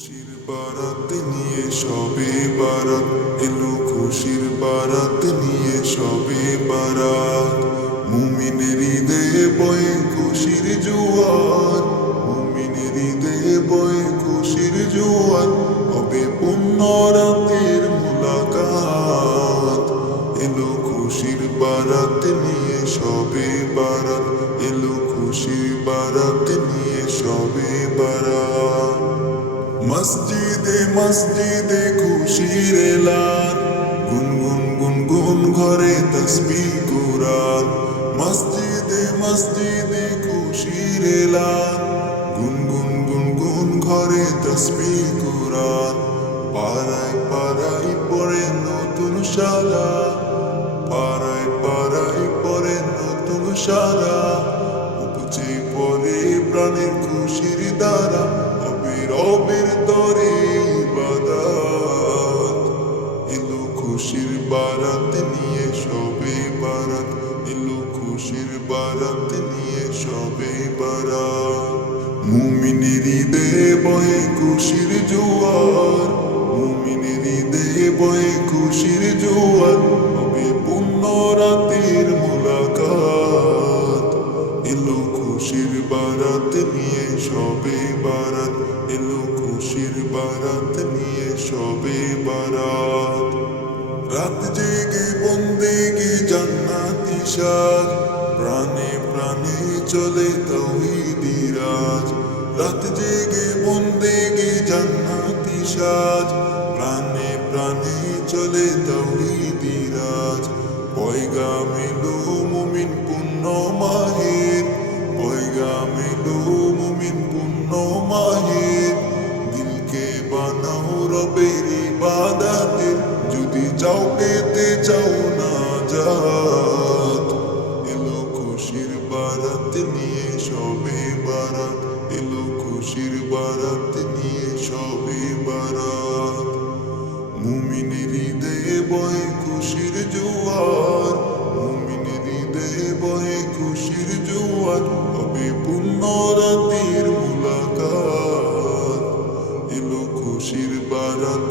খুশির বারাত নিয়ে সবে বারাত এলো, খুশির বারাত নিয়ে সবে বারাত। মুমিনের হৃদয়ে বয়ে খুশির জোয়ার, মুমিনের হৃদয়ে বয়ে খুশির জোয়ার। হবে পুণ্য রাতের মুলাকাত, এলো খুশির বারাত নিয়ে সবে বারাত, এলো খুশির বারাত নিয়ে সবে বারাত। মসজিদে মসজিদে খুশির এলান, গুনগুন গুনগুন ঘরে তসবিহ কুরআন। মসজিদে মসজিদে খুশির এলান, গুনগুন গুনগুন ঘরে তসবিহ কুরআন। পাড়ায় পাড়ায় পড়ে নতুন সারা, পাড়ায় পাড়ায় পড়ে নতুন সারা। উপচে পড়ে প্রাণের খুশির দ্বারা, রবের তরে ইবাদত। এলো খুশির বারাত নিয়ে সবে বারাত, এলো খুশির বারাত নিয়ে সবে বারাত। মুমিনের হৃদয়ে বয়ে খুশির জোয়ার, মুমিনের হৃদয়ে বয়ে খুশির জোয়ার। হবে পুণ্য রাতের মুলাকাত, এলো খুশির বারাত নিয়ে সবে বারাত, এলো খুশির বারাত নিয়ে সবে বারাত। রাত জেগে বন্দেগি জান্নাতি সাজ, প্রাণে প্রাণে চলে তাওহীদি রাজ। রাত জেগে বন্দেগি জান্নাতি সাজ, প্রাণে প্রাণে চলে তাওহীদি রাজ। পয়গাম এলো মুমিন পুণ্য মাহের, পয়গাম এলো মুমিন পুণ্য মাহের। দিলকে বানাও রবের ইবাদতের, যদি চাও পেতে চাও নাজাত। এলো খুশির বারাত নিয়ে সবে বারাত, এলো খুশির বারাত নিয়ে সবে বারাত। মুমিনের হৃদয়ে বয়ে খুশির জোয়ার, মুমিনের হৃদয়ে বয়ে খুশির জোয়ার। হবে পুণ্য রাতের মুলাকাত, এলো খুশির বারাত